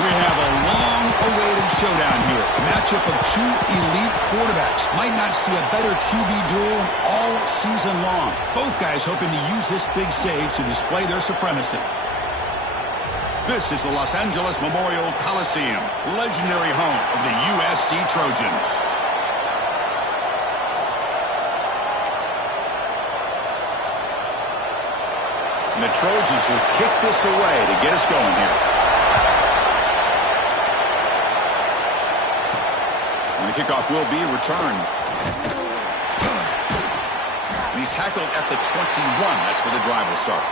We have a long-awaited showdown here. A matchup of two elite quarterbacks. Might not see a better QB duel all season long. Both guys hoping to use this big stage to display their supremacy. This is the Los Angeles Memorial Coliseum, legendary home of the USC Trojans. And the Trojans will kick this away to get us going here. And the kickoff will be returned. And he's tackled at the 21. That's where the drive will start.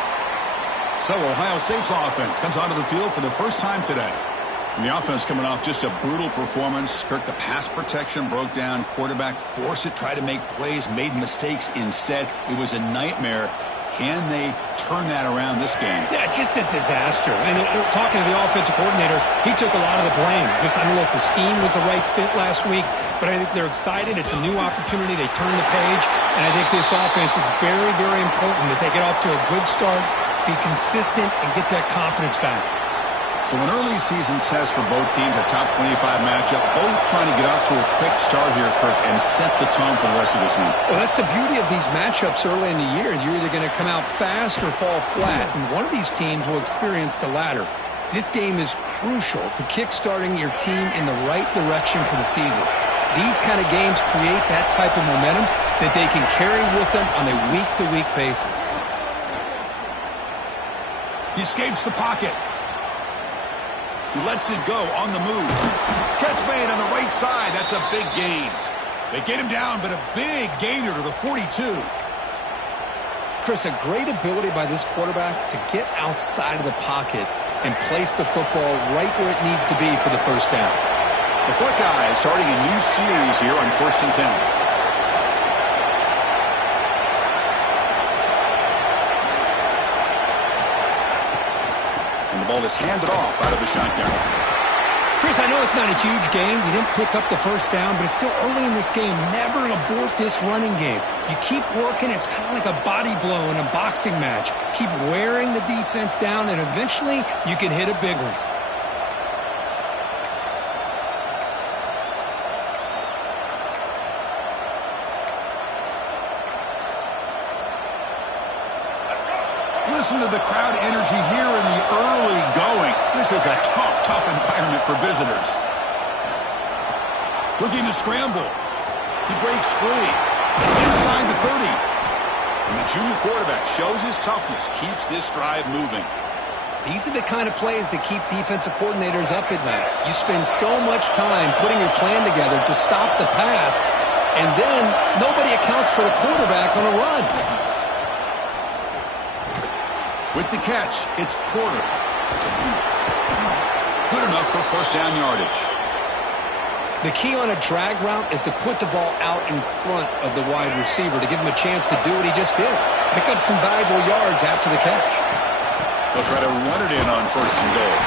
So Ohio State's offense comes onto the field for the first time today. And the offense coming off just a brutal performance. Kirk, the pass protection broke down. Quarterback forced it, tried to make plays, made mistakes instead. It was a nightmare. Can they turn that around this game? Yeah, just a disaster. And talking to the offensive coordinator, he took a lot of the blame. Just, I don't know if the scheme was the right fit last week, but I think they're excited. It's a new opportunity. They turn the page. And I think this offense, it's very, very important that they get off to a good start, be consistent, and get that confidence back. So an early season test for both teams, a top 25 matchup, both trying to get off to a quick start here, Kirk, and set the tone for the rest of this week. Well, that's the beauty of these matchups early in the year. You're either going to come out fast or fall flat, and one of these teams will experience the latter. This game is crucial to kick-starting your team in the right direction for the season. These kind of games create that type of momentum that they can carry with them on a week-to-week basis. He escapes the pocket. He lets it go on the move. Catch made on the right side. That's a big gain. They get him down, but a big gainer to the 42. Chris, a great ability by this quarterback to get outside of the pocket and place the football right where it needs to be for the first down. The Buckeyes starting a new series here on 1st and 10. Ball is handed off out of the shotgun. Chris, I know it's not a huge game. You didn't pick up the first down, but it's still early in this game. Never abort this running game. You keep working. It's kind of like a body blow in a boxing match. Keep wearing the defense down, and eventually you can hit a big one. Listen to the crowd energy here in the early going. This is a tough environment for visitors. Looking to scramble. He breaks free. Inside the 30. And the junior quarterback shows his toughness, keeps this drive moving. These are the kind of plays that keep defensive coordinators up at night. You spend so much time putting your plan together to stop the pass, and then nobody accounts for the quarterback on a run. With the catch, it's Porter. Good enough for first down yardage. The key on a drag route is to put the ball out in front of the wide receiver to give him a chance to do what he just did. Pick up some valuable yards after the catch. They'll try to run it in on 1st and goal.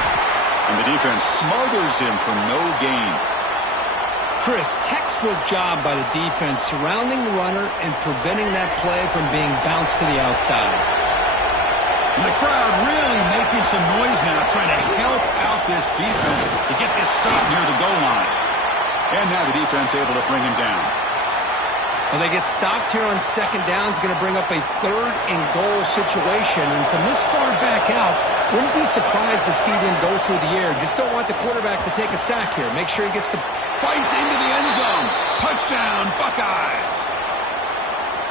And the defense smothers him for no gain. Chris, textbook job by the defense surrounding the runner and preventing that play from being bounced to the outside. And the crowd really making some noise now, trying to help out this defense to get this stop near the goal line. And now the defense able to bring him down. Well, they get stopped here on 2nd down. It's going to bring up a 3rd and goal situation. And from this far back out, wouldn't be surprised to see them go through the air. Just don't want the quarterback to take a sack here. Make sure he gets the... Fights into the end zone. Touchdown, Buckeyes.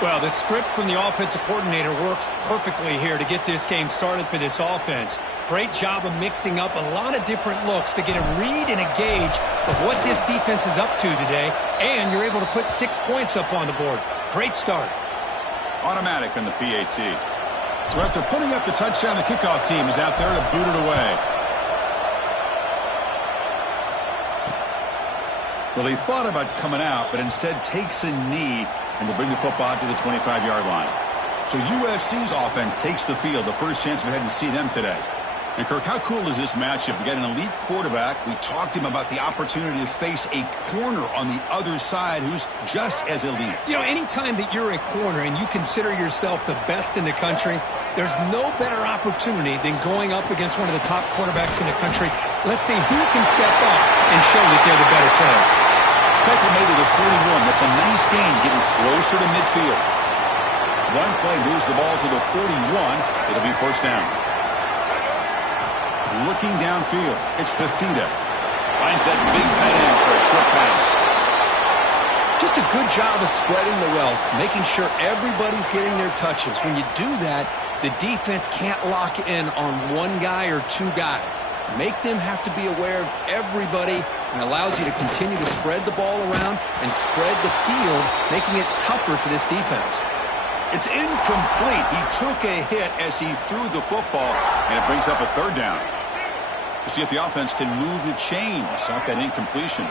Well, the script from the offensive coordinator works perfectly here to get this game started for this offense. Great job of mixing up a lot of different looks to get a read and a gauge of what this defense is up to today, and you're able to put 6 points up on the board. Great start. Automatic on the PAT. So after putting up the touchdown, the kickoff team is out there to boot it away. Well, he thought about coming out, but instead takes a knee and will bring the football to the 25-yard line. So USC's offense takes the field, the first chance we had to see them today. And Kirk, how cool is this matchup? We got an elite quarterback. We talked to him about the opportunity to face a corner on the other side who's just as elite. You know, anytime that you're a corner and you consider yourself the best in the country, there's no better opportunity than going up against one of the top quarterbacks in the country. Let's see who can step up and show that they're the better player. Tackle made it at 41. That's a nice gain, getting closer to midfield. One play moves the ball to the 41. It'll be first down. Looking downfield, it's Fafita. Finds that big tight end for a short pass. Just a good job of spreading the wealth, making sure everybody's getting their touches. When you do that, the defense can't lock in on one guy or two guys. Make them have to be aware of everybody, and allows you to continue to spread the ball around and spread the field, making it tougher for this defense. It's incomplete. He took a hit as he threw the football, and it brings up a third down. We'll see if the offense can move the chains off that incompletion.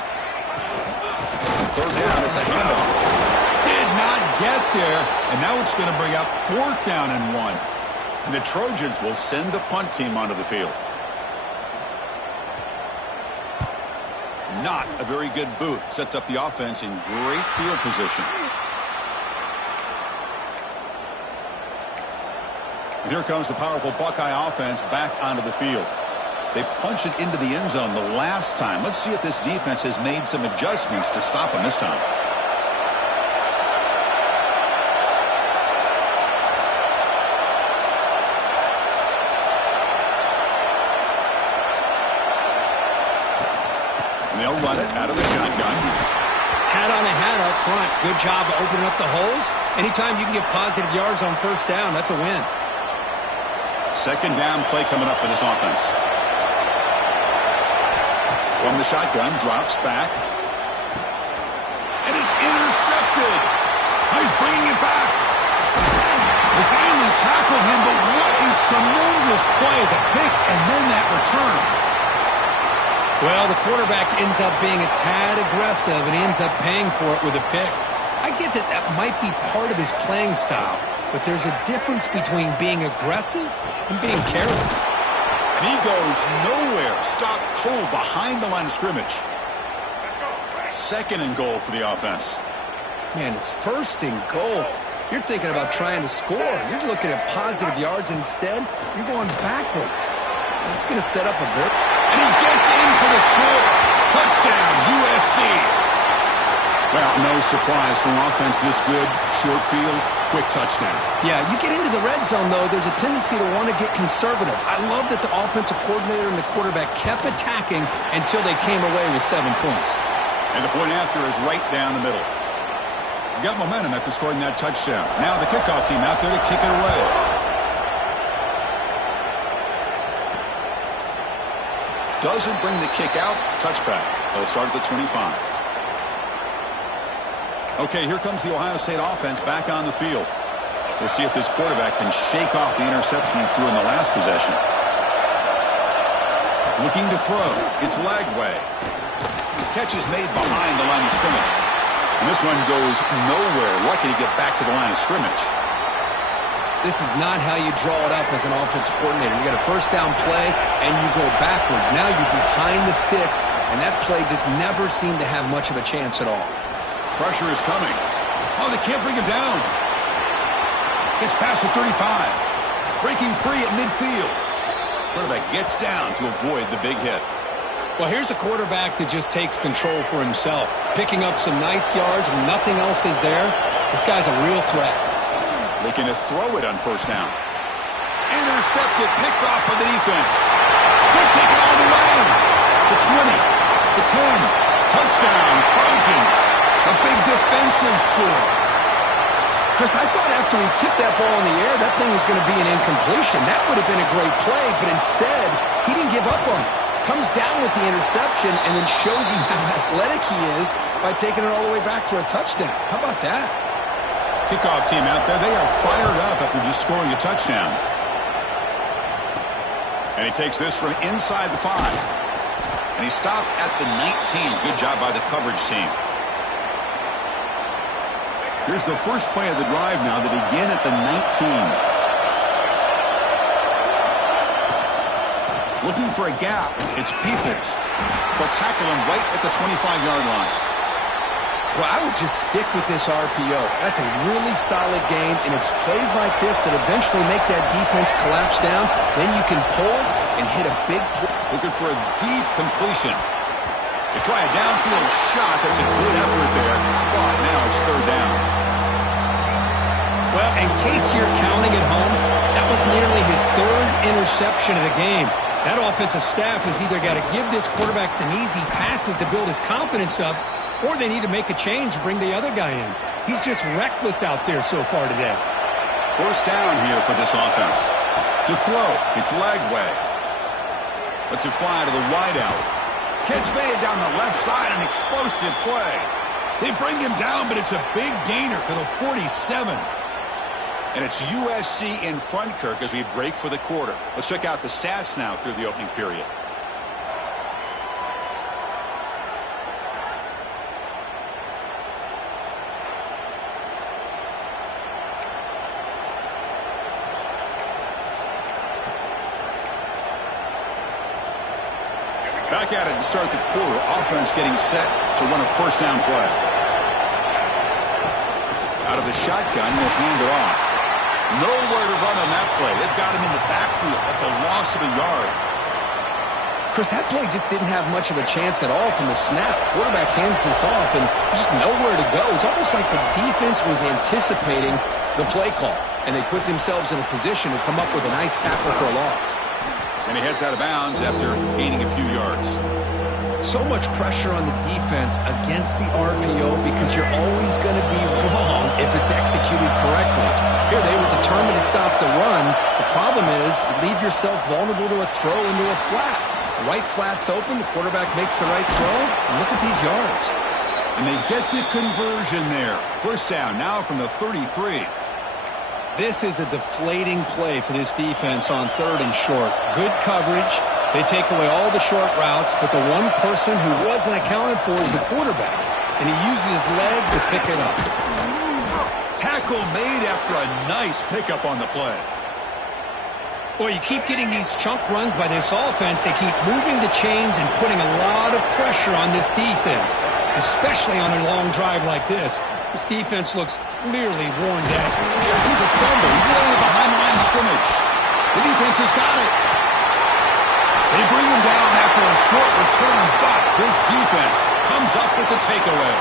Third down is a handoff. Did not get there, and now it's going to bring up fourth down and 1. And the Trojans will send the punt team onto the field. Not a very good boot. Sets up the offense in great field position. And here comes the powerful Buckeye offense back onto the field. They punched it into the end zone the last time. Let's see if this defense has made some adjustments to stop them this time. And they'll run it out of the shotgun. Hat on a hat up front. Good job of opening up the holes. Anytime you can get positive yards on first down, that's a win. Second down play coming up for this offense. From the shotgun, drops back. It is intercepted. He's bringing it back. They finally tackle him, but what a tremendous play. The pick and then that return. Well, the quarterback ends up being a tad aggressive, and he ends up paying for it with a pick. I get that that might be part of his playing style, but there's a difference between being aggressive and being careless. And he goes nowhere. Stopped cold behind the line of scrimmage. Second and goal for the offense. Man, it's first and goal. You're thinking about trying to score. You're looking at positive yards. Instead, you're going backwards. That's going to set up a bit. And he gets in for the score. Touchdown, USC. Well, no surprise for an offense this good. Short field, quick touchdown. Yeah, you get into the red zone, though, there's a tendency to want to get conservative. I love that the offensive coordinator and the quarterback kept attacking until they came away with 7 points. And the point after is right down the middle. You got momentum after scoring that touchdown. Now the kickoff team out there to kick it away. Doesn't bring the kick out. Touchback. They'll start at the 25. Okay, here comes the Ohio State offense back on the field. We'll see if this quarterback can shake off the interception he threw in the last possession. Looking to throw. It's Lagway. Catch is made behind the line of scrimmage. And this one goes nowhere. Lucky to get back to the line of scrimmage. This is not how you draw it up as an offensive coordinator. You got a first down play, and you go backwards. Now you're behind the sticks, and that play just never seemed to have much of a chance at all. Pressure is coming. Oh, they can't bring him down. Gets past the 35. Breaking free at midfield. Quarterback gets down to avoid the big hit. Well, here's a quarterback that just takes control for himself. Picking up some nice yards when nothing else is there. This guy's a real threat. Looking to throw it on first down. Intercepted, picked off by the defense. Could take it all the way. The 20, the 10. Touchdown, Trojans. A big defensive score. Chris, I thought after he tipped that ball in the air, that thing was going to be an incompletion. That would have been a great play, but instead, he didn't give up on it. Comes down with the interception and then shows you how athletic he is by taking it all the way back for a touchdown. How about that? Kickoff team out there, they are fired up after just scoring a touchdown. And he takes this from inside the 5. And he stopped at the 19. Good job by the coverage team. Here's the first play of the drive now. They begin at the 19. Looking for a gap. It's Peoples. They'll tackle him right at the 25-yard line. Well, I would just stick with this RPO. That's a really solid game, and it's plays like this that eventually make that defense collapse down. Then you can pull and hit a big play. Looking for a deep completion. They try a downfield shot. That's a good effort there. But now it's third down. Well, in case you're counting at home, that was nearly his third interception of the game. That offensive staff has either got to give this quarterback some easy passes to build his confidence up, or they need to make a change and bring the other guy in. He's just reckless out there so far today. First down here for this offense. To throw, it's leg way. Lets it fly to the wideout. Catch made down the left side, an explosive play. They bring him down, but it's a big gainer for the 47. And it's USC in front, Kirk, as we break for the quarter. Let's check out the stats now through the opening period. Back at it to start the quarter. Offense getting set to run a first down play. Out of the shotgun, they'll hand it off. Nowhere to run on that play. They've got him in the backfield. That's a loss of a yard. Chris, that play just didn't have much of a chance at all from the snap. Quarterback hands this off, and there's just nowhere to go. It's almost like the defense was anticipating the play call, and they put themselves in a position to come up with a nice tackle for a loss. And he heads out of bounds after gaining a few yards. So much pressure on the defense against the RPO because you're always going to be wrong if it's executed correctly. Here they were determined to stop the run. The problem is you leave yourself vulnerable to a throw into a flat. The right flat's open, the quarterback makes the right throw, and look at these yards. And they get the conversion there. First down now from the 33. This is a deflating play for this defense on third and short. Good coverage. They take away all the short routes, but the one person who wasn't accounted for is the quarterback, and he uses his legs to pick it up. Tackle made after a nice pickup on the play. Well, you keep getting these chunk runs by this offense. They keep moving the chains and putting a lot of pressure on this defense, especially on a long drive like this. This defense looks clearly worn down. Here's a fumble way behind the line of scrimmage. The defense has got it. They bring him down after a short return, but this defense comes up with the takeaway.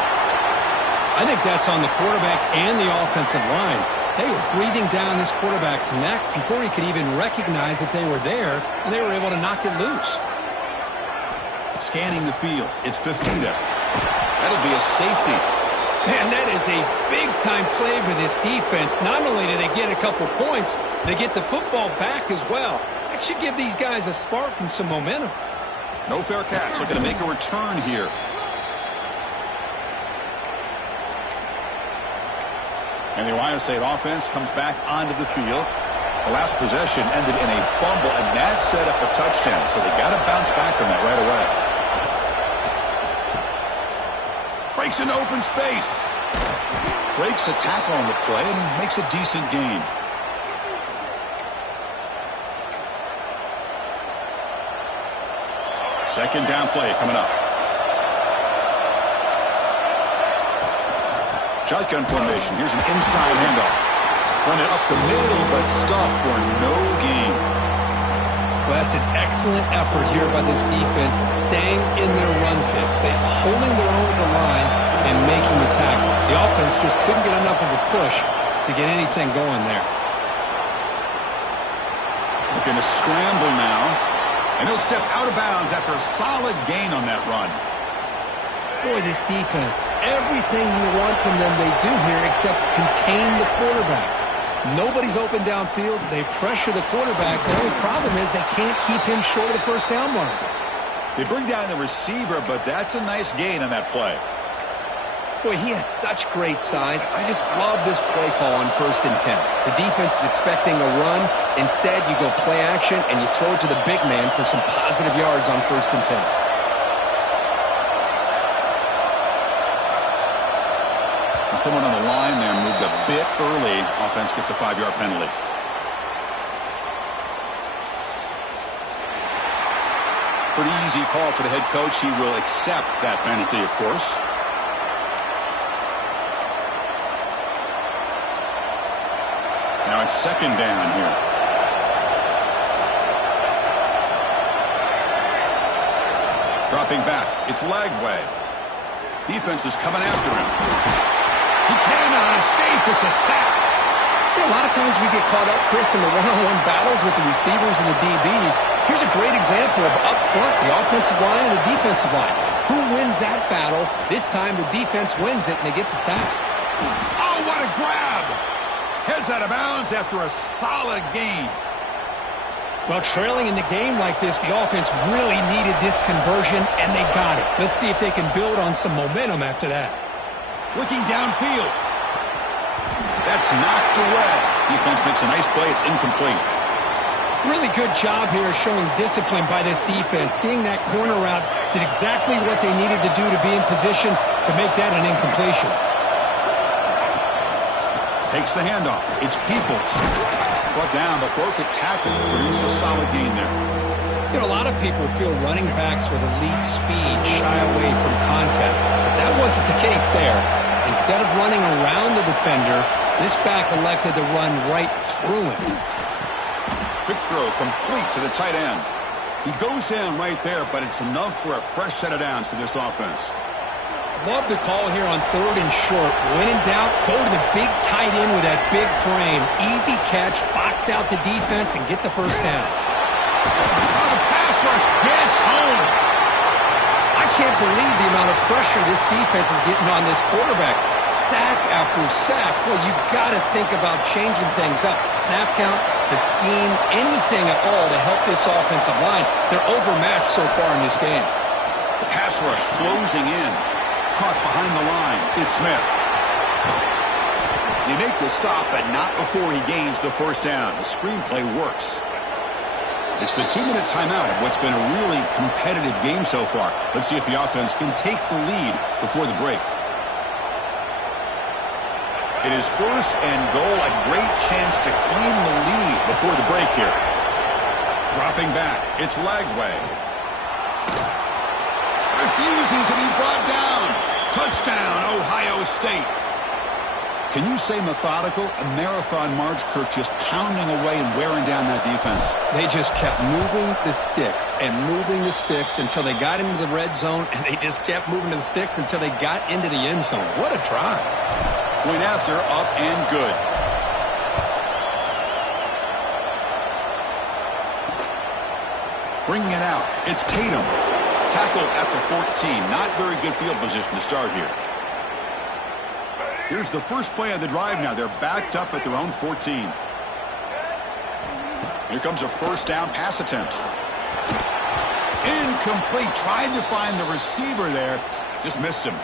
I think that's on the quarterback and the offensive line. They were breathing down this quarterback's neck before he could even recognize that they were there, and they were able to knock it loose. Scanning the field, it's Fafita. That'll be a safety. Man, that is a big-time play for this defense. Not only do they get a couple points, they get the football back as well. That should give these guys a spark and some momentum. No fair catch. Looking to make a return here. And the Ohio State offense comes back onto the field. The last possession ended in a fumble, and that set up a touchdown. So they got to bounce back from that right away. Breaks into open space. Breaks a tackle on the play and makes a decent gain. Second down play coming up. Shotgun formation. Here's an inside handoff. Run it up the middle, but stuff for no gain. Well, that's an excellent effort here by this defense, staying in their run fix. They're holding their own at the line and making the tackle. The offense just couldn't get enough of a push to get anything going there. Looking to scramble now. And he'll step out of bounds after a solid gain on that run. Boy, this defense, everything you want from them they do here except contain the quarterback. Nobody's open downfield. They pressure the quarterback. The only problem is they can't keep him short of the first down mark. They bring down the receiver, but that's a nice gain on that play. Boy, he has such great size. I just love this play call on 1st and 10. The defense is expecting a run. Instead, you go play action, and you throw it to the big man for some positive yards on 1st and 10. Someone on the line there moved a bit early. Offense gets a 5-yard penalty. Pretty easy call for the head coach. He will accept that penalty, of course. Now it's second down here. Dropping back. It's Lagway. Defense is coming after him. He cannot escape. It's a sack. A lot of times we get caught up, Chris, in the one-on-one battles with the receivers and the DBs. Here's a great example of up front, the offensive line and the defensive line. Who wins that battle? This time the defense wins it, and they get the sack. Oh, what a grab! Heads out of bounds after a solid gain. Well, trailing in the game like this, the offense really needed this conversion, and they got it. Let's see if they can build on some momentum after that. Looking downfield. That's knocked away. Defense makes a nice play. It's incomplete. Really good job here showing discipline by this defense. Seeing that corner route did exactly what they needed to do to be in position to make that an incompletion. Takes the handoff. It's Peoples. Brought down, but broke a tackle to produce a solid gain there. You know, a lot of people feel running backs with elite speed shy away from contact, but that wasn't the case there. Instead of running around the defender, this back elected to run right through him. Quick throw complete to the tight end. He goes down right there, but it's enough for a fresh set of downs for this offense. Love the call here on 3rd and short. When in doubt, go to the big tight end with that big frame. Easy catch, box out the defense, and get the first down. Oh, the pass rush gets home. I can't believe the amount of pressure this defense is getting on this quarterback. Sack after sack. Well, you got to think about changing things up. The snap count, the scheme, anything at all to help this offensive line. They're overmatched so far in this game. The pass rush closing in. Caught behind the line. It's Smith. They make the stop, but not before he gains the first down. The screenplay works. It's the 2-minute timeout of what's been a really competitive game so far. Let's see if the offense can take the lead before the break. It is 1st and goal, a great chance to claim the lead before the break here. Dropping back, it's Lagway. Refusing to be brought down. Touchdown, Ohio State. Can you say methodical? A marathon march, Kirk, just pounding away and wearing down that defense. They just kept moving the sticks and moving the sticks until they got into the red zone, and they just kept moving the sticks until they got into the end zone. What a drive. Point after, up and good. Bringing it out, it's Tatum. Tackled at the 14. Not very good field position to start here. Here's the first play of the drive now. They're backed up at their own 14. Here comes a first down pass attempt. Incomplete. Tried to find the receiver there. Just missed him.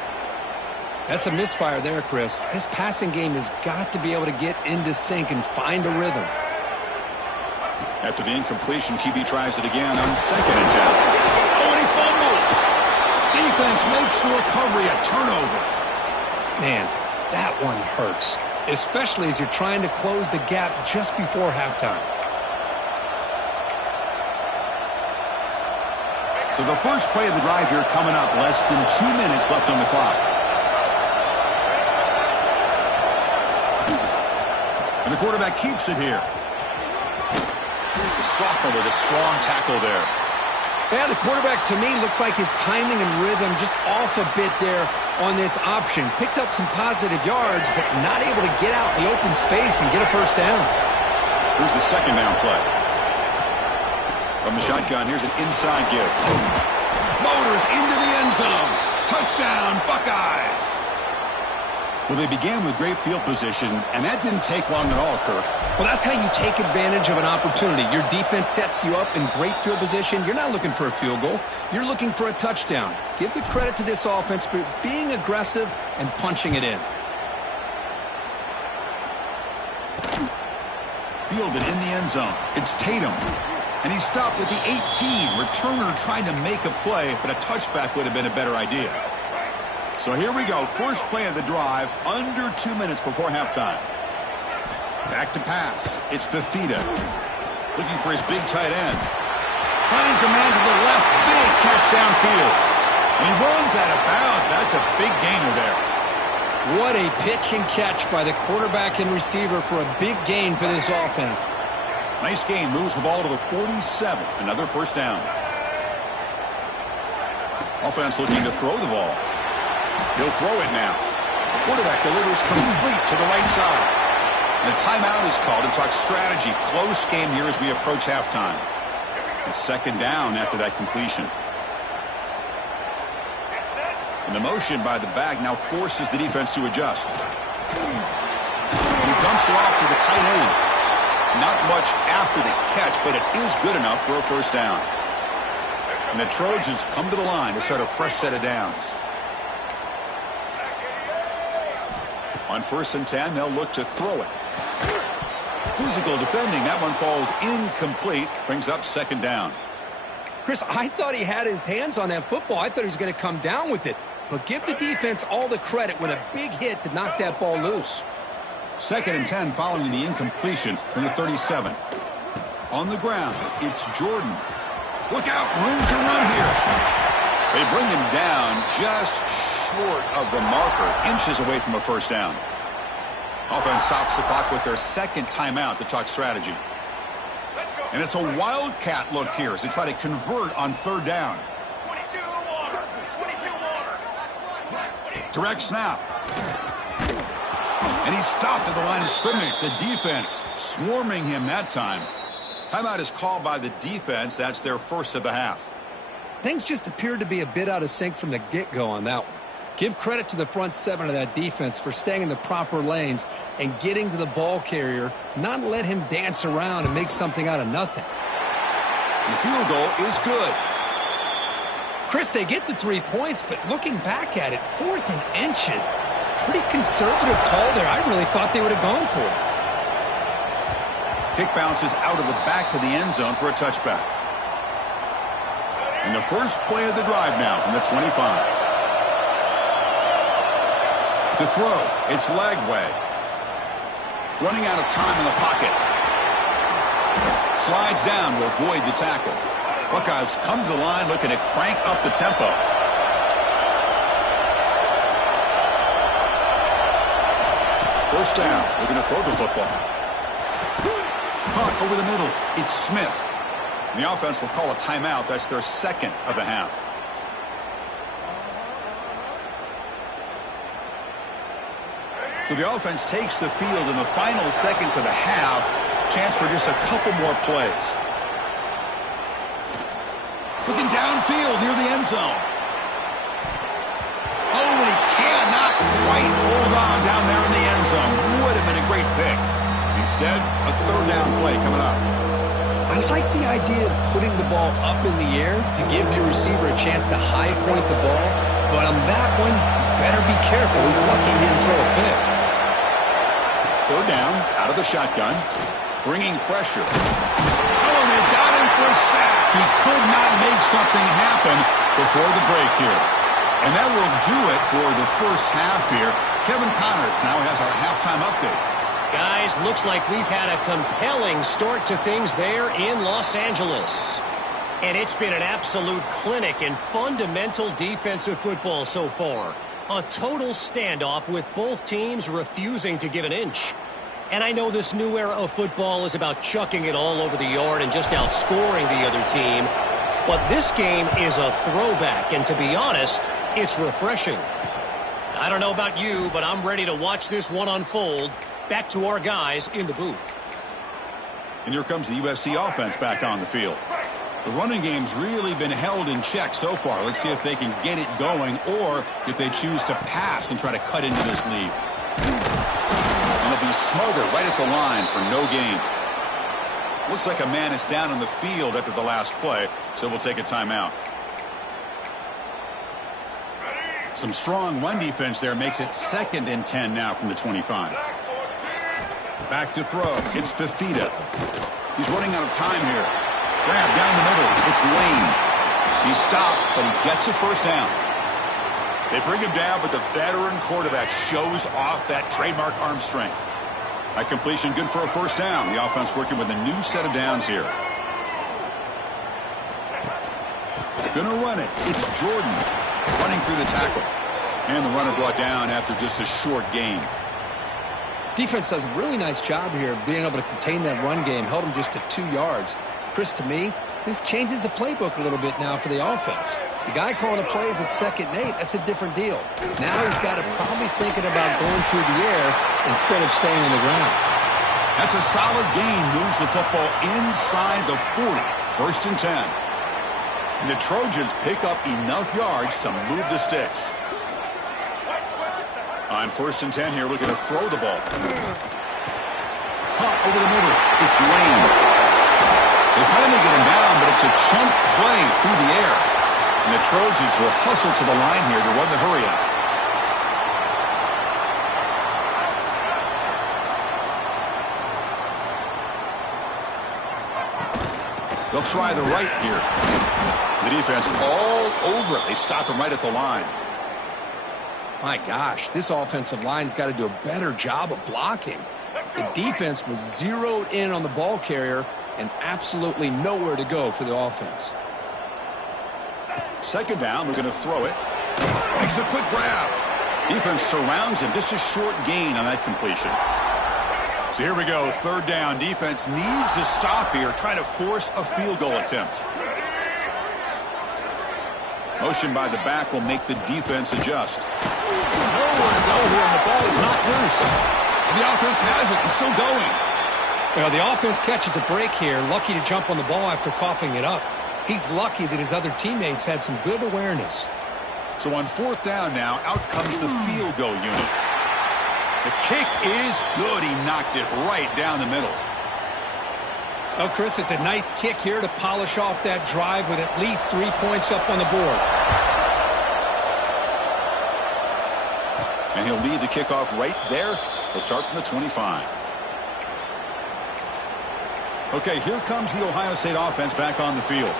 That's a misfire there, Chris. This passing game has got to be able to get into sync and find a rhythm. After the incompletion, QB tries it again on 2nd and 10. Oh, and he fumbles. Defense makes the recovery a turnover. Man, that one hurts, especially as you're trying to close the gap just before halftime. So the first play of the drive here coming up, less than 2 minutes left on the clock. And the quarterback keeps it here. The sophomore with a strong tackle there. Yeah, the quarterback, to me, looked like his timing and rhythm just off a bit there on this option. Picked up some positive yards, but not able to get out in the open space and get a first down. Here's the second down play. From the shotgun, here's an inside give. Motors into the end zone. Touchdown, Buckeyes. Well, they began with great field position, and that didn't take long at all, Kirk. Well, that's how you take advantage of an opportunity. Your defense sets you up in great field position. You're not looking for a field goal. You're looking for a touchdown. Give the credit to this offense for being aggressive and punching it in. Fielded in the end zone. It's Tatum. And he stopped with the 18. Returner trying to make a play, but a touchback would have been a better idea. So here we go. First play of the drive, under 2 minutes before halftime. Back to pass. It's Fafita. Looking for his big tight end. Finds a man to the left. Big catch downfield. And he runs out of bounds. That's a big gainer there. What a pitch and catch by the quarterback and receiver for a big gain for this offense. Nice gain. Moves the ball to the 47. Another first down. Offense looking to throw the ball. He'll throw it now. The quarterback delivers complete to the right side. And a timeout is called to talk strategy. Close game here as we approach halftime. It's second down after that completion. And the motion by the back now forces the defense to adjust. He dumps it off to the tight end. Not much after the catch, but it is good enough for a first down. And the Trojans come to the line to start a fresh set of downs. On 1st and 10, they'll look to throw it. Physical defending. That one falls incomplete. Brings up second down. Chris, I thought he had his hands on that football. I thought he was going to come down with it. But give the defense all the credit with a big hit to knock that ball loose. 2nd and 10 following the incompletion from the 37. On the ground, it's Jordan. Look out, room to run here. They bring him down just short of the marker, inches away from a first down. Offense stops the clock with their second timeout to talk strategy. And it's a wildcat look here as they try to convert on 3rd down. Direct snap. And he's stopped at the line of scrimmage. The defense swarming him that time. Timeout is called by the defense. That's their first of the half. Things just appeared to be a bit out of sync from the get-go on that one. Give credit to the front 7 of that defense for staying in the proper lanes and getting to the ball carrier, not let him dance around and make something out of nothing. The field goal is good. Chris, they get the 3 points, but looking back at it, 4th and inches. Pretty conservative call there. I really thought they would have gone for it. Kick bounces out of the back of the end zone for a touchback. And the first play of the drive now from the 25. To throw, it's Lagway. Running out of time in the pocket. Slides down to avoid the tackle. Buckeyes come to the line looking to crank up the tempo. First down, looking to throw the football. Caught over the middle, it's Smith. And the offense will call a timeout. That's their second of the half. So the offense takes the field in the final seconds of the half. Chance for just a couple more plays. Looking downfield near the end zone. Oh, and he cannot quite hold on down there in the end zone. Would have been a great pick. Instead, a 3rd down play coming up. I like the idea of putting the ball up in the air to give your receiver a chance to high point the ball. But on that one, you better be careful. He's lucky he didn't throw a pick. 3rd down, out of the shotgun. Bringing pressure. Oh, they got him for a sack. He could not make something happen before the break here. And that will do it for the first half here. Kevin Connors now has our halftime update. Guys, looks like we've had a compelling start to things there in Los Angeles. And it's been an absolute clinic in fundamental defensive football so far. A total standoff with both teams refusing to give an inch. And I know this new era of football is about chucking it all over the yard and just outscoring the other team. But this game is a throwback, and to be honest, it's refreshing. I don't know about you, but I'm ready to watch this one unfold. Back to our guys in the booth. And here comes the USC offense back on the field. The running game's really been held in check so far. Let's see if they can get it going or if they choose to pass and try to cut into this lead. And they'll be smothered right at the line for no gain. Looks like a man is down in the field after the last play, so we'll take a timeout. Some strong run defense there makes it 2nd and 10 now from the 25. Back to throw. It's Fafita. He's running out of time here. Grab down the middle. It's Lane. He's stopped, but he gets a first down. They bring him down, but the veteran quarterback shows off that trademark arm strength. That completion good for a first down. The offense working with a new set of downs here. Going to run it. It's Jordan running through the tackle. And the runner brought down after just a short gain. Defense does a really nice job here of being able to contain that run game. Held him just to 2 yards. Chris, to me, this changes the playbook a little bit now for the offense. The guy calling the plays at 2nd and 8, that's a different deal. Now he's got to probably thinking about going through the air instead of staying on the ground. That's a solid gain. Moves the football inside the 40. 1st and 10. And the Trojans pick up enough yards to move the sticks. On 1st and 10 here, looking to throw the ball. Caught over the middle. It's Lane. They finally get him down, but it's a chunk play through the air. And the Trojans will hustle to the line here to run the hurry up. They'll try the right here. The defense all over it. They stop him right at the line. My gosh, this offensive line's got to do a better job of blocking. The defense was zeroed in on the ball carrier and absolutely nowhere to go for the offense. 2nd down, we're going to throw it. Makes a quick grab. Defense surrounds him. Just a short gain on that completion. So here we go, 3rd down. Defense needs a stop here, trying to force a field goal attempt. Motion by the back will make the defense adjust. Nowhere to go here, and the ball is knocked loose. And the offense has it and still going. Well, the offense catches a break here, lucky to jump on the ball after coughing it up. He's lucky that his other teammates had some good awareness. So on 4th down now, out comes the field goal unit. The kick is good. He knocked it right down the middle. Oh, Chris, it's a nice kick here to polish off that drive with at least 3 points up on the board. And he'll lead the kickoff right there. He'll start from the 25. Okay, here comes the Ohio State offense back on the field.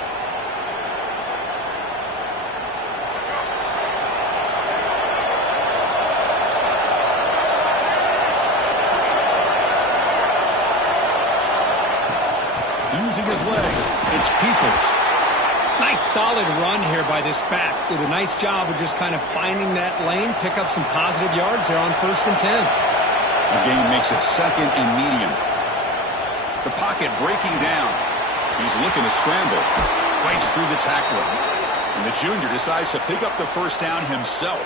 Using his legs, it's Peoples. Nice solid run here by this back. Did a nice job of just kind of finding that lane, pick up some positive yards there on 1st and 10. The gain makes it 2nd and medium. The pocket breaking down. He's looking to scramble. Fights through the tackler. And the junior decides to pick up the 1st down himself.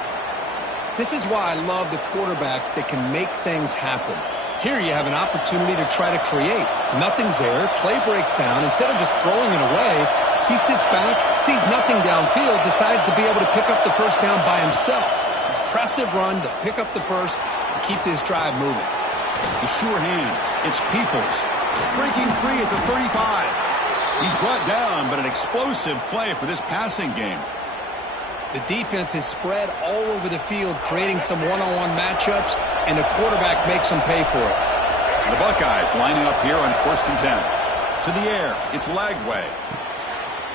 This is why I love the quarterbacks that can make things happen. Here you have an opportunity to try to create. Nothing's there. Play breaks down. Instead of just throwing it away, he sits back, sees nothing downfield, decides to be able to pick up the 1st down by himself. Impressive run to pick up the 1st and keep this drive moving. The sure hands. It's Peoples. Breaking free at the 35. He's brought down, but an explosive play for this passing game. The defense is spread all over the field, creating some one-on-one matchups, and the quarterback makes them pay for it. The Buckeyes lining up here on 1st and 10. To the air, it's Lagway.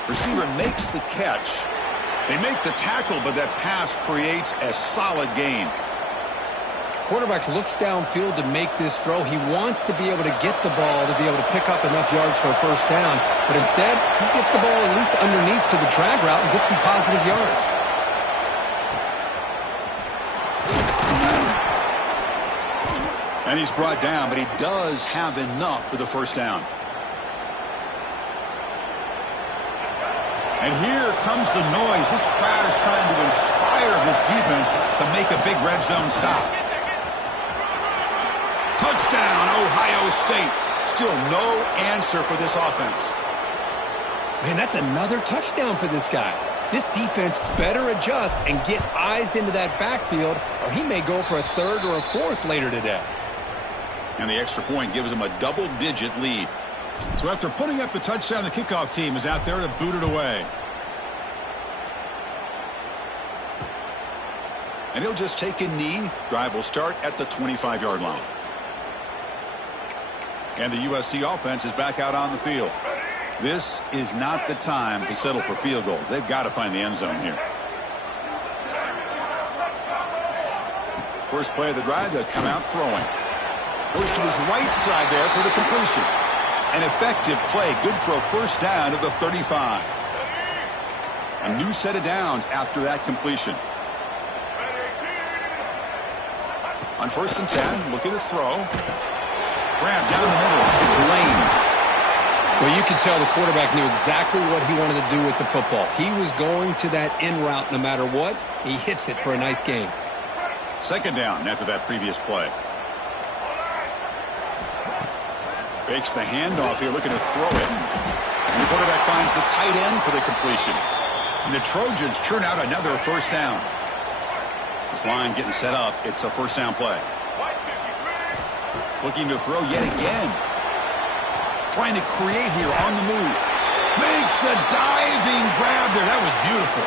Receiver makes the catch. They make the tackle, but that pass creates a solid gain. Quarterback looks downfield to make this throw. He wants to be able to get the ball to be able to pick up enough yards for a 1st down, but instead, he gets the ball at least underneath to the drag route and gets some positive yards. And he's brought down, but he does have enough for the 1st down. And here comes the noise. This crowd is trying to inspire this defense to make a big red zone stop. Touchdown, Ohio State. Still no answer for this offense. Man, that's another touchdown for this guy. This defense better adjust and get eyes into that backfield, or he may go for a 3rd or a 4th later today. And the extra point gives him a double-digit lead. So after putting up the touchdown, the kickoff team is out there to boot it away. And he'll just take a knee. Drive will start at the 25-yard line. And the USC offense is back out on the field. This is not the time to settle for field goals. They've got to find the end zone here. First play of the drive, they'll come out throwing. Goes to his right side there for the completion. An effective play, good for a 1st down of the 35. A new set of downs after that completion. On 1st and 10, looking to throw. Grab down the middle. It's Lane. Well, you could tell the quarterback knew exactly what he wanted to do with the football. He was going to that in route no matter what. He hits it for a nice gain. 2nd down after that previous play. Fakes the handoff here, looking to throw it. And the quarterback finds the tight end for the completion. And the Trojans churn out another 1st down. This line getting set up. It's a 1st down play. Looking to throw yet again. Trying to create here on the move. Makes a diving grab there. That was beautiful.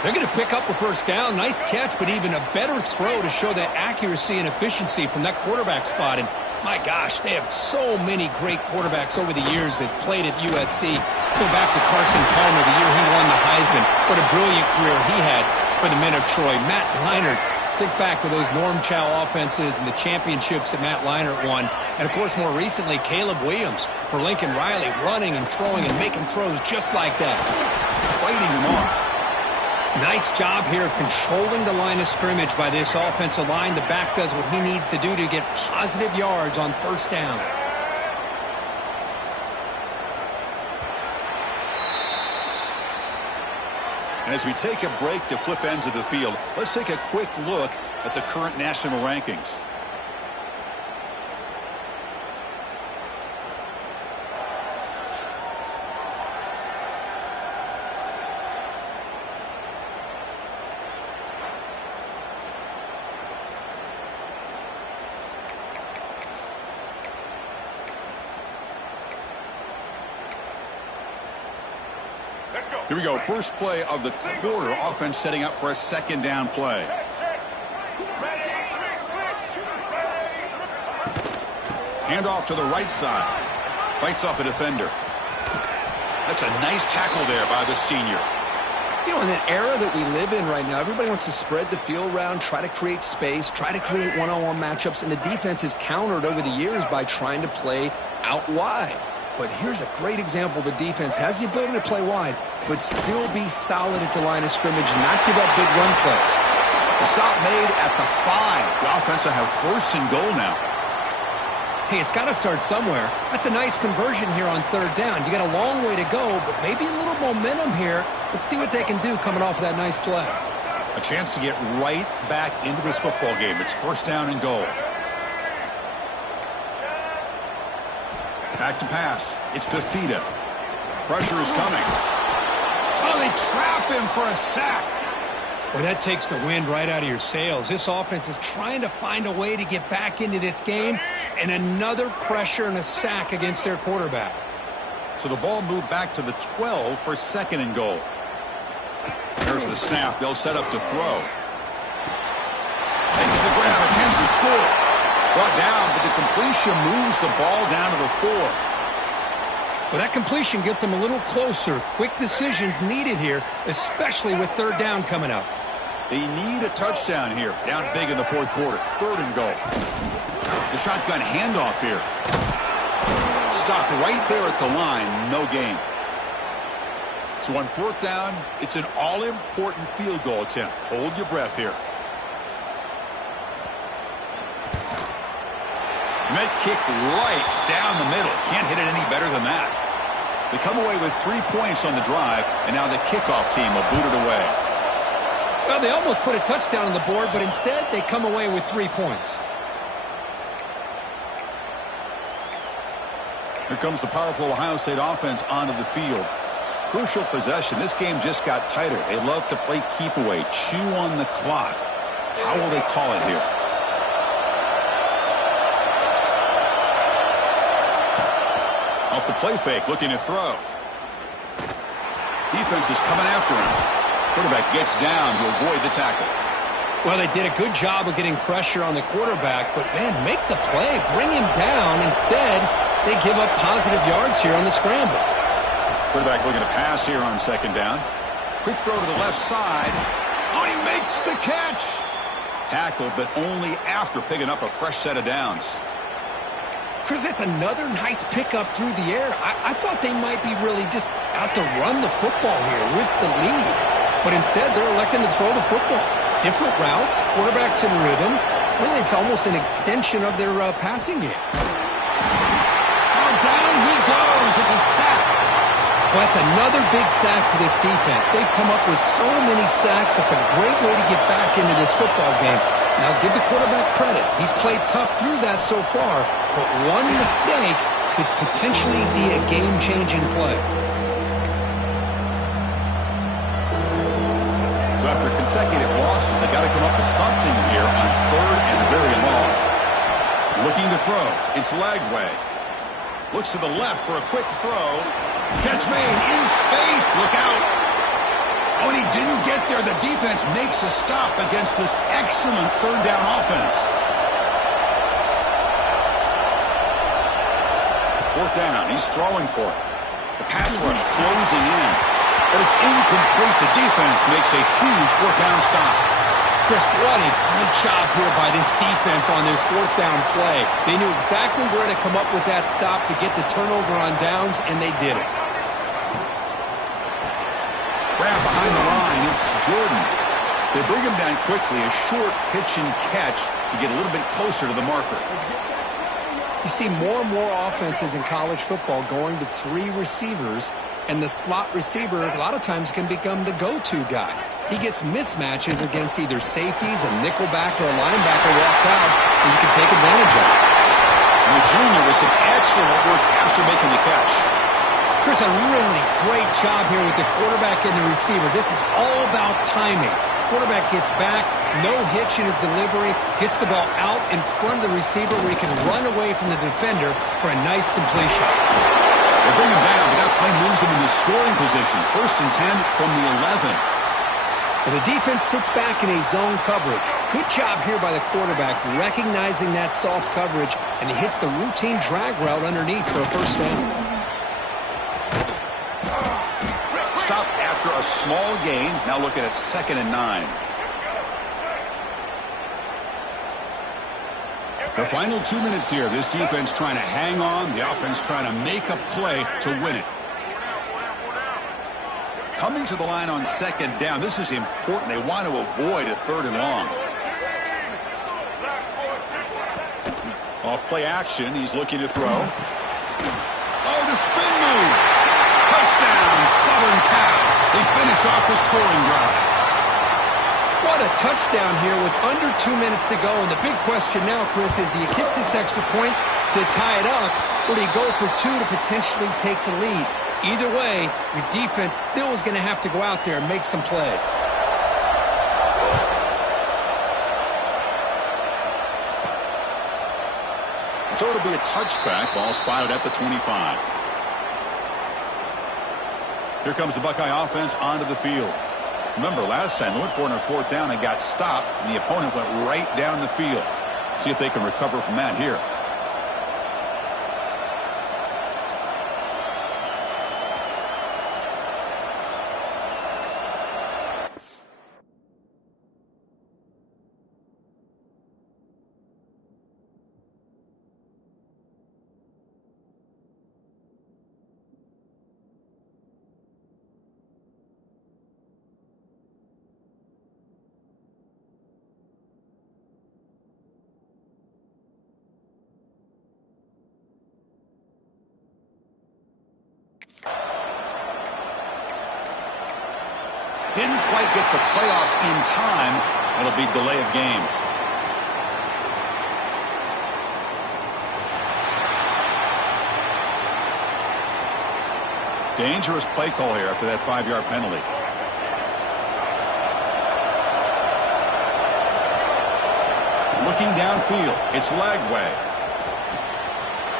They're going to pick up a 1st down. Nice catch, but even a better throw to show that accuracy and efficiency from that quarterback spot. And my gosh, they have so many great quarterbacks over the years that played at USC. Go back to Carson Palmer the year he won the Heisman. What a brilliant career he had for the men of Troy. Matt Leinart, think back to those Norm Chow offenses and the championships that Matt Leinart won. And, of course, more recently, Caleb Williams for Lincoln Riley, running and throwing and making throws just like that. Fighting them off. Nice job here of controlling the line of scrimmage by this offensive line. The back does what he needs to do to get positive yards on 1st down. And as we take a break to flip ends of the field, let's take a quick look at the current national rankings. Here we go. First play of the quarter. Offense setting up for a 2nd down play. Handoff to the right side. Fights off a defender. That's a nice tackle there by the senior. You know, in that era that we live in right now, everybody wants to spread the field around, try to create space, try to create one-on-one matchups, and the defense has countered over the years by trying to play out wide. But here's a great example. The defense has the ability to play wide, but still be solid at the line of scrimmage and not give up big run plays. The stop made at the 5. The offense will have 1st and goal now. Hey, it's got to start somewhere. That's a nice conversion here on 3rd down. You got a long way to go, but maybe a little momentum here. Let's see what they can do coming off that nice play. A chance to get right back into this football game. It's 1st down and goal. Back to pass. It's Fafita. Pressure is coming. Oh, they trap him for a sack. Well, that takes the wind right out of your sails. This offense is trying to find a way to get back into this game, and another pressure and a sack against their quarterback. So the ball moved back to the 12 for 2nd and goal. There's the snap. They'll set up to throw. Makes the grab. A chance to score. Brought down, but the completion moves the ball down to the 4. Well, that completion gets them a little closer. Quick decisions needed here, especially with 3rd down coming up. They need a touchdown here. Down big in the 4th quarter. 3rd and goal. The shotgun handoff here. Stopped right there at the line. No gain. So on 4th down, it's an all-important field goal attempt. Hold your breath here. Met kick right down the middle. Can't hit it any better than that. They come away with 3 points on the drive, and now the kickoff team will boot it away. Well, they almost put a touchdown on the board, but instead they come away with 3 points. Here comes the powerful Ohio State offense onto the field. Crucial possession. This game just got tighter. They love to play keep away, chew on the clock. How will they call it here? Off the play fake, looking to throw. Defense is coming after him. Quarterback gets down to avoid the tackle. Well, they did a good job of getting pressure on the quarterback, but, man, make the play. Bring him down. Instead, they give up positive yards here on the scramble. Quarterback looking to pass here on 2nd down. Quick throw to the left side. Oh, he makes the catch. Tackle, but only after picking up a fresh set of downs. Chris, that's another nice pickup through the air. I thought they might be really just out to run the football here with the lead. But instead, they're electing to throw the football. Different routes, quarterbacks in rhythm. Really, it's almost an extension of their passing game. Oh, down he goes. It's a sack. Well, that's another big sack for this defense. They've come up with so many sacks. It's a great way to get back into this football game. Now, give the quarterback credit. He's played tough through that so far, but one mistake could potentially be a game-changing play. So after consecutive losses, they got to come up with something here on 3rd and very long. Looking to throw. It's Lagway. Looks to the left for a quick throw. Catch made in space. Look out. Oh, and he didn't get there. The defense makes a stop against this excellent 3rd down offense. 4th down. He's throwing for it. The pass rush closing in. But it's incomplete. The defense makes a huge 4th down stop. Chris, what a great job here by this defense on this 4th down play. They knew exactly where to come up with that stop to get the turnover on downs, and they did it. Grab behind the line. It's Jordan. They bring him down quickly. A short pitch and catch to get a little bit closer to the marker. You see more and more offenses in college football going to 3 receivers, and the slot receiver a lot of times can become the go-to guy. He gets mismatches against either safeties, a nickelback, or a linebacker walked out, and you can take advantage of it. And the junior with some excellent work after making the catch. Chris, a really great job here with the quarterback and the receiver. This is all about timing. Quarterback gets back, no hitch in his delivery, gets the ball out in front of the receiver where he can run away from the defender for a nice completion. They bring him down. They got to play moves him into scoring position. 1st and 10 from the 11. Well, the defense sits back in a zone coverage. Good job here by the quarterback, recognizing that soft coverage, and he hits the routine drag route underneath for a 1st down. Stop after a small gain. Now looking at 2nd and 9. The final 2 minutes here. This defense trying to hang on. The offense trying to make a play to win it. Coming to the line on 2nd down. This is important. They want to avoid a 3rd and long. Off play action. He's looking to throw. Oh, the spin move. Touchdown, Southern Cal. They finish off the scoring drive. What a touchdown here with under 2 minutes to go. And the big question now, Chris, is do you kick this extra point to tie it up, or do you go for 2 to potentially take the lead? Either way, your defense still is going to have to go out there and make some plays. So it'll be a touchback. Ball spotted at the 25. Here comes the Buckeye offense onto the field. Remember, last time they went for it on 4th down and got stopped, and the opponent went right down the field. See if they can recover from that here. Didn't quite get the playoff in time. It'll be delay of game. Dangerous play call here after that 5-yard penalty. Looking downfield, it's Lagway.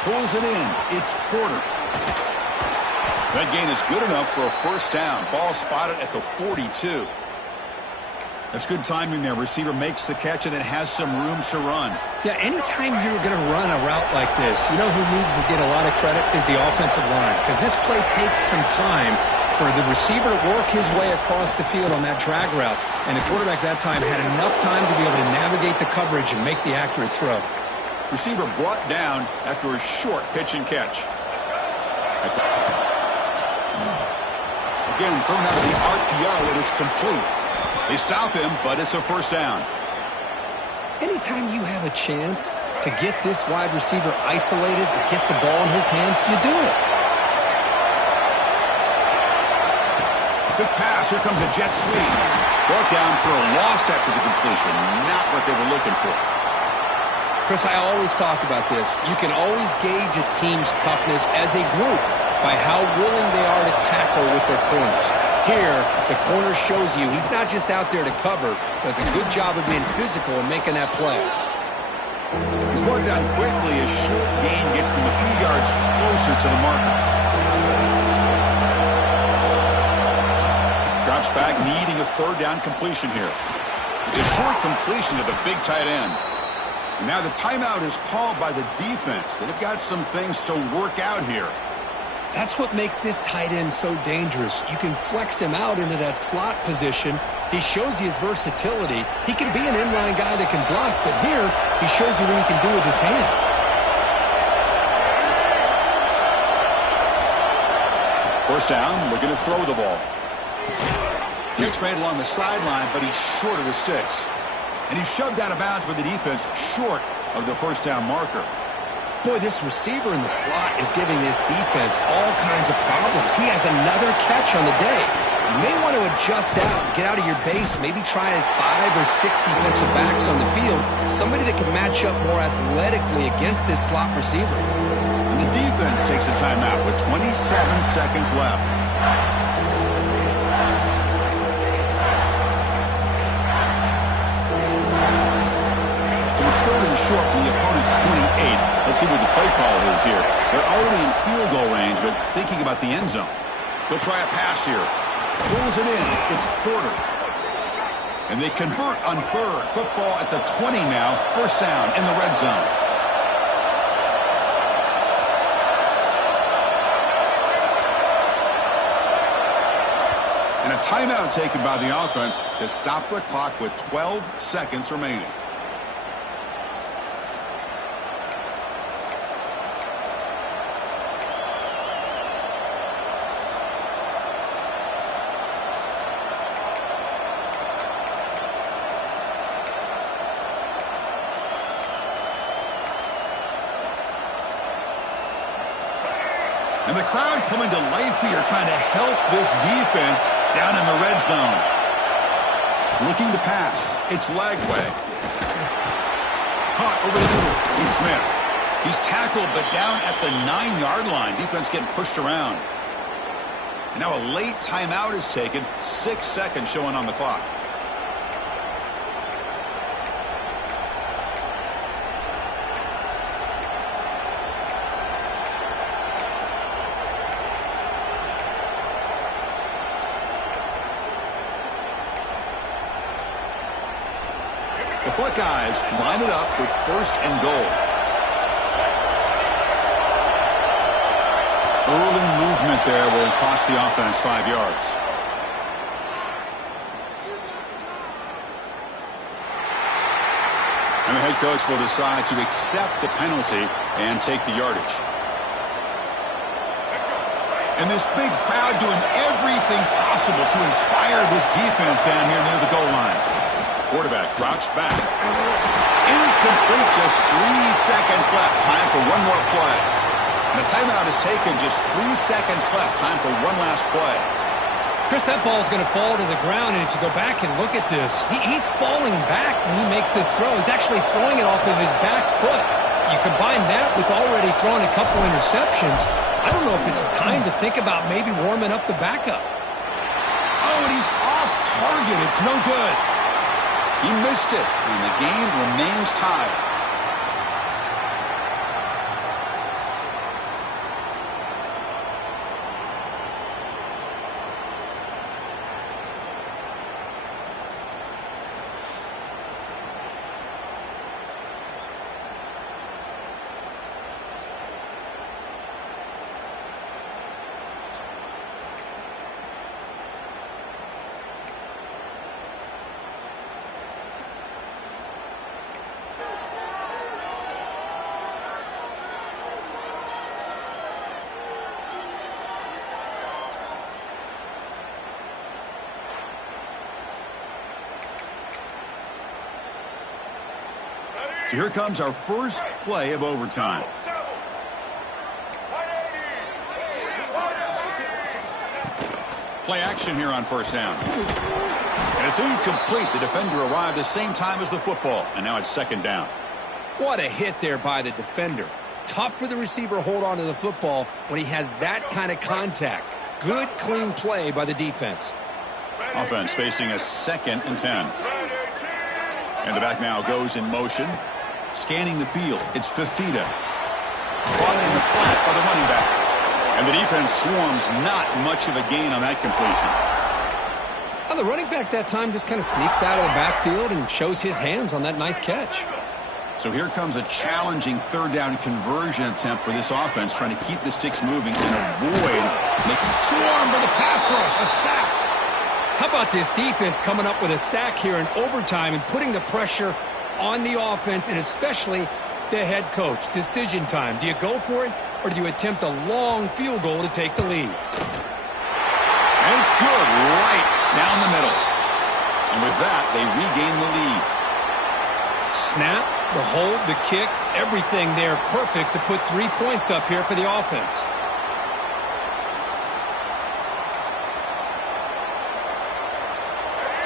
Pulls it in, it's Porter. That gain is good enough for a 1st down. Ball spotted at the 42. That's good timing there. Receiver makes the catch and then has some room to run. Yeah, anytime you're going to run a route like this, you know who needs to get a lot of credit is the offensive line. Because this play takes some time for the receiver to work his way across the field on that drag route. And the quarterback that time had enough time to be able to navigate the coverage and make the accurate throw. Receiver brought down after a short pitch and catch. Again, thrown out of the RPO, and it's complete. They stop him, but it's a first down. Anytime you have a chance to get this wide receiver isolated, to get the ball in his hands, you do it. Big pass. Here comes a jet sweep. Brought down for a loss after the completion. Not what they were looking for. Chris, I always talk about this. You can always gauge a team's toughness as a group by how willing they are to tackle with their corners. Here, the corner shows you he's not just out there to cover, does a good job of being physical and making that play. He's brought down quickly. A short gain gets them a few yards closer to the marker. Drops back, needing a third down completion here. It's a short completion to the big tight end. And now the timeout is called by the defense. They've got some things to work out here. That's what makes this tight end so dangerous. You can flex him out into that slot position. He shows you his versatility. He can be an inline guy that can block, but here he shows you what he can do with his hands. First down, looking to throw the ball. Catch made along the sideline, but he's short of the sticks. And he's shoved out of bounds by the defense, short of the first down marker. Boy, this receiver in the slot is giving this defense all kinds of problems. He has another catch on the day. You may want to adjust out, get out of your base, maybe try 5 or 6 defensive backs on the field, somebody that can match up more athletically against this slot receiver. And the defense takes a timeout with 27 seconds left. It's third and short from the opponent's 28. Let's see what the play call is here. They're already in field goal range, but thinking about the end zone. They'll try a pass here. Pulls it in. It's Porter. And they convert on third. Football at the 20 now. First down in the red zone. And a timeout taken by the offense to stop the clock with 12 seconds remaining. And the crowd coming to life here, trying to help this defense down in the red zone. Looking to pass. It's Lagway. Caught over the middle. It's Smith. He's tackled, but down at the 9-yard line. Defense getting pushed around. And now a late timeout is taken. 6 seconds showing on the clock. The Buckeyes line it up with first and goal. Early movement there will cost the offense 5 yards. And the head coach will decide to accept the penalty and take the yardage. And this big crowd doing everything possible to inspire this defense down here near the goal line. Quarterback drops back. Incomplete, just 3 seconds left. Time for one more play. And the timeout is taken, just 3 seconds left. Time for one last play. Chris, that ball is going to fall to the ground, and if you go back and look at this, he's falling back when he makes this throw. He's actually throwing it off of his back foot. You combine that with already throwing a couple interceptions. I don't know if it's time to think about maybe warming up the backup. Oh, and he's off target. It's no good. He missed it, and the game remains tied. So here comes our first play of overtime. Play action here on first down. And it's incomplete. The defender arrived the same time as the football, and now it's second down. What a hit there by the defender. Tough for the receiver to hold on to the football when he has that kind of contact. Good, clean play by the defense. Offense facing a 2nd and 10. And the back now goes in motion. Scanning the field. It's Fafita. Caught in the flat by the running back. And the defense swarms, not much of a gain on that completion. Well, the running back that time just kind of sneaks out of the backfield and shows his hands on that nice catch. So here comes a challenging 3rd down conversion attempt for this offense, trying to keep the sticks moving and avoid making swarm for the pass rush, a sack. How about this defense coming up with a sack here in overtime and putting the pressure on the offense and especially the head coach? Decision time. Do you go for it or do you attempt a long field goal to take the lead? And it's good right down the middle. And with that, they regain the lead. Snap, the hold, the kick, everything there perfect to put 3 points up here for the offense.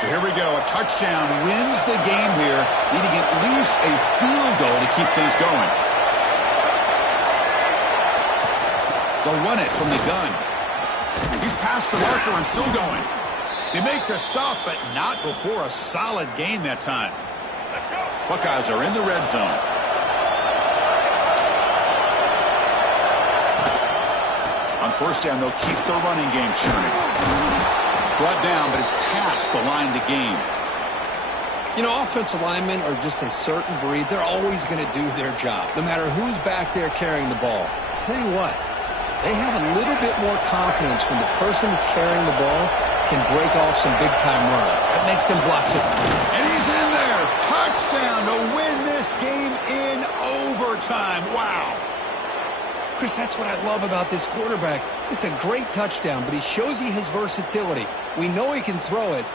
So here we go. A touchdown wins the game here, needing at least a field goal to keep things going. They'll run it from the gun. He's past the marker and still going. They make the stop, but not before a solid gain that time. Buckeyes are in the red zone. On first down, they'll keep the running game churning. Brought down, but it's past the line to gain. You know, offensive linemen are just a certain breed. They're always going to do their job, no matter who's back there carrying the ball. I'll tell you what, they have a little bit more confidence when the person that's carrying the ball can break off some big-time runs. That makes them block it. And he's in there. Touchdown to win this game in overtime. Wow. Chris, that's what I love about this quarterback. It's a great touchdown, but he shows you his versatility. We know he can throw it,